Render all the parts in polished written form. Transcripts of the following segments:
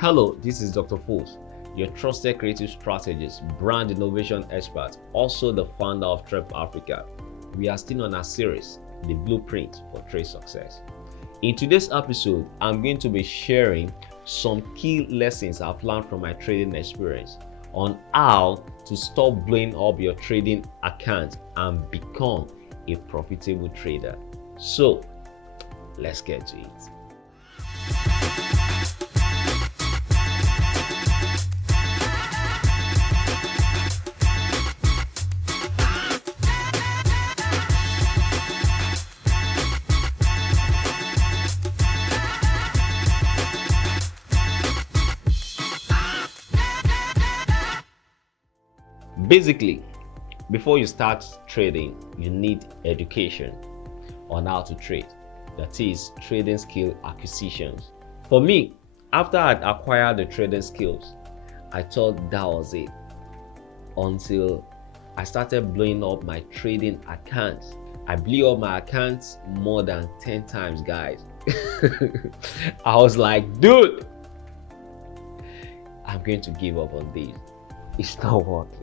Hello, this is Dr. Foles, your trusted creative strategist, brand innovation expert, also the founder of Trep Africa. We are still on our series, The Blueprint for Trade Success. In today's episode, I'm going to be sharing some key lessons I've learned from my trading experience on how to stop blowing up your trading account and become a profitable trader. So, let's get to it. Basically, before you start trading, you need education on how to trade. That is, trading skill acquisitions. For me, after I'd acquired the trading skills, I thought that was it. Until I started blowing up my trading accounts. I blew up my accounts more than 10 times, guys. I was like, dude, I'm going to give up on this. It's not working.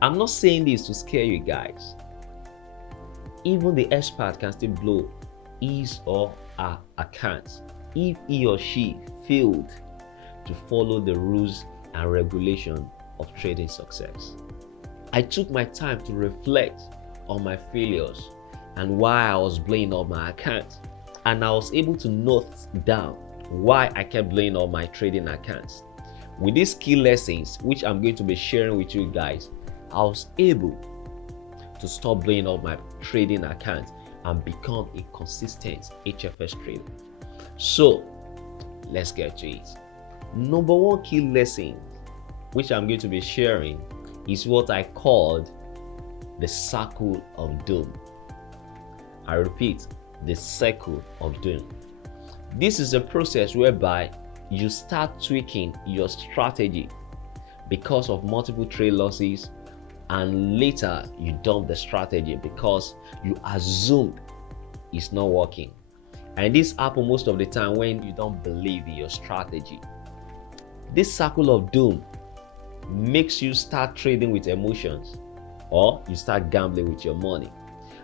I'm not saying this to scare you guys. Even the expert can still blow his or her account if he or she failed to follow the rules and regulation of trading success. I took my time to reflect on my failures and why I was blowing up my account, and I was able to note down why I kept blowing up my trading accounts. With these key lessons, which I'm going to be sharing with you guys, I was able to stop blowing up my trading account and become a consistent HFS trader. So let's get to it. Number one key lesson, which I'm going to be sharing, is what I called the circle of doom. I repeat, the circle of doom. This is a process whereby you start tweaking your strategy because of multiple trade losses, and later you dump the strategy because you assumed it's not working. And this happens most of the time when you don't believe in your strategy. This circle of doom makes you start trading with emotions, or you start gambling with your money,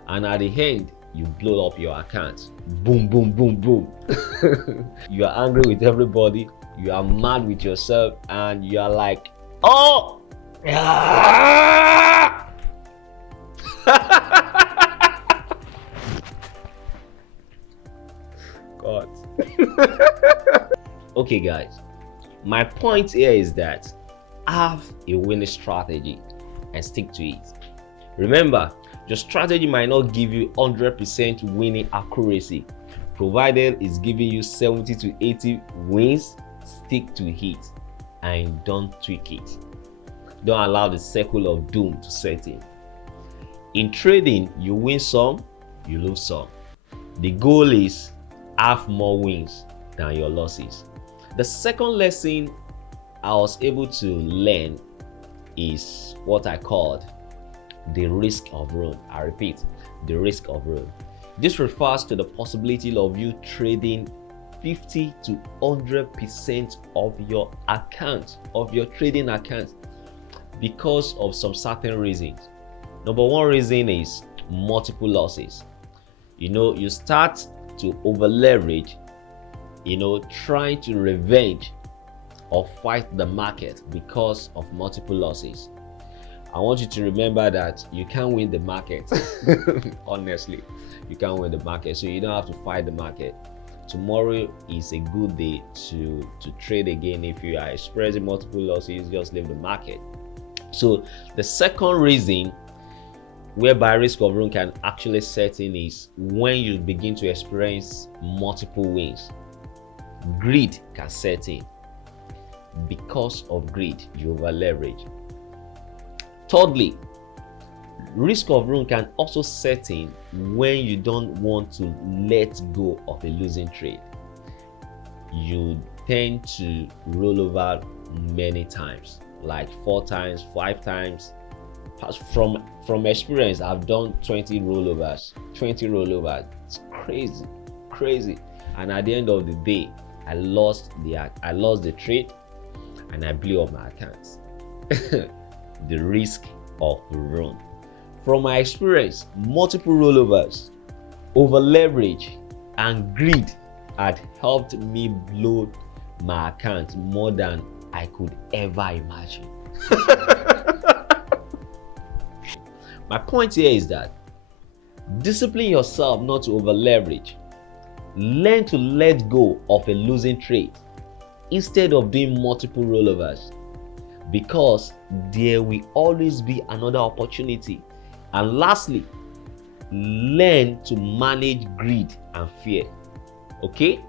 and at the end you blow up your account. Boom, boom, boom, boom. You are angry with everybody, you are mad with yourself, and you are like, oh, God. Okay, guys, my point here is that have a winning strategy and stick to it. Remember, your strategy might not give you 100% winning accuracy. Provided it's giving you 70 to 80 wins, stick to it and don't tweak it. Don't allow the circle of doom to set in. In trading, you win some, you lose some. The goal is have more wins than your losses. The second lesson I was able to learn is what I called the risk of ruin. I repeat, the risk of ruin. This refers to the possibility of you trading 50 to 100% of your account, of your trading account, because of some certain reasons. Number one reason is multiple losses. You start to over leverage, trying to revenge or fight the market because of multiple losses. I want you to remember that you can't win the market. Honestly, you can't win the market, so you don't have to fight the market. Tomorrow is a good day to trade again. If you are experiencing multiple losses, just leave the market. So the second reason whereby risk of ruin can actually set in is when you begin to experience multiple wins. Greed can set in. Because of greed, you over leverage. Thirdly, risk of ruin can also set in when you don't want to let go of a losing trade. You tend to roll over many times, like 4 times, 5 times. From experience, I've done 20 rollovers. It's crazy. And at the end of the day, I lost the trade and I blew up my accounts. The risk of ruin. From my experience, multiple rollovers, over leverage, and greed had helped me blow my account more than I could ever imagine. My point here is that discipline yourself not to over leverage. Learn to let go of a losing trade instead of doing multiple rollovers, because there will always be another opportunity. And lastly, learn to manage greed and fear. Okay?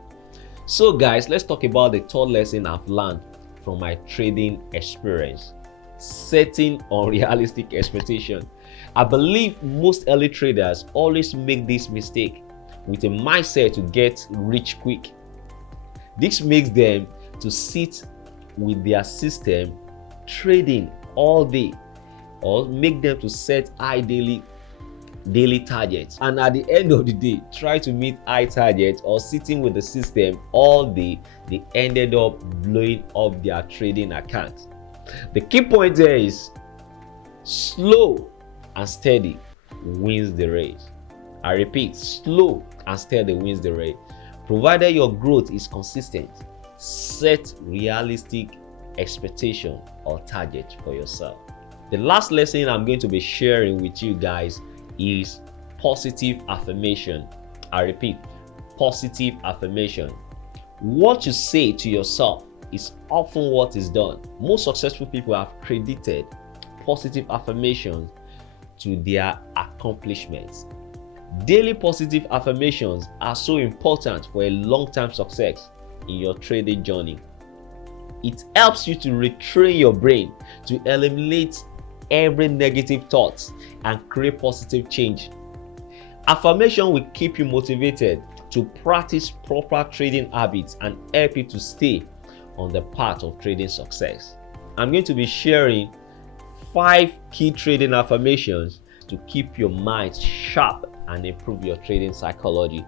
So guys, let's talk about the third lesson I've learned from my trading experience: setting unrealistic expectations. I believe most early traders always make this mistake with a mindset to get rich quick. This makes them to sit with their system trading all day, or make them to set high daily targets, and at the end of the day try to meet high targets, or sitting with the system all day. They ended up blowing up their trading account. The key point there is slow and steady wins the race. I repeat, slow and steady wins the race. Provided your growth is consistent, set realistic expectation or target for yourself. The last lesson I'm going to be sharing with you guys is positive affirmation. I repeat, positive affirmation. What you say to yourself is often what is done. Most successful people have credited positive affirmations to their accomplishments. Daily positive affirmations are so important for a long-term success in your trading journey. It helps you to retrain your brain to eliminate every negative thoughts and create positive change. Affirmation will keep you motivated to practice proper trading habits and help you to stay on the path of trading success. I'm going to be sharing 5 key trading affirmations to keep your mind sharp and improve your trading psychology.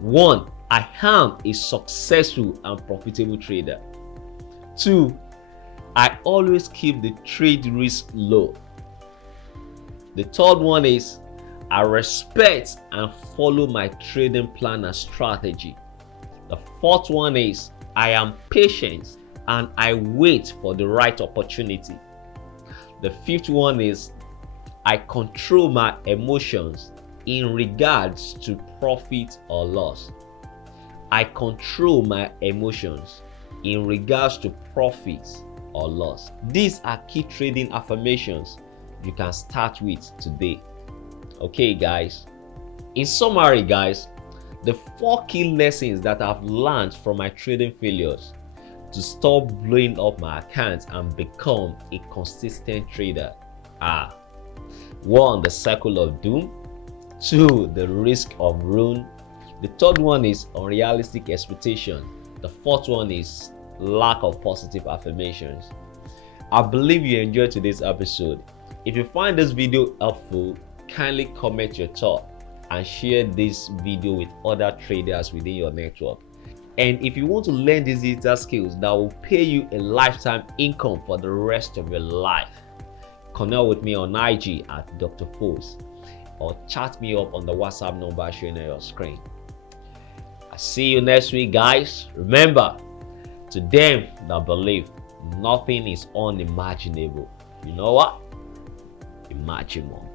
1. I am a successful and profitable trader. 2. I always keep the trade risk low. The third one is I respect and follow my trading plan and strategy. The fourth one is I am patient and I wait for the right opportunity. The fifth one is I control my emotions in regards to profit or loss. I control my emotions in regards to profits or loss. These are key trading affirmations you can start with today. Okay guys, in summary guys, the 4 key lessons that I've learned from my trading failures to stop blowing up my accounts and become a consistent trader are: 1. The circle of doom. 2. The risk of ruin. The third one is unrealistic expectation. The fourth one is lack of positive affirmations. I believe you enjoyed today's episode. If you find this video helpful, kindly comment your thought and share this video with other traders within your network. And if you want to learn these digital skills that will pay you a lifetime income for the rest of your life, connect with me on IG at Dr. Foes, or chat me up on the WhatsApp number showing on your screen. I'll see you next week guys. Remember, to them that believe, nothing is unimaginable. You know what? Imagine more.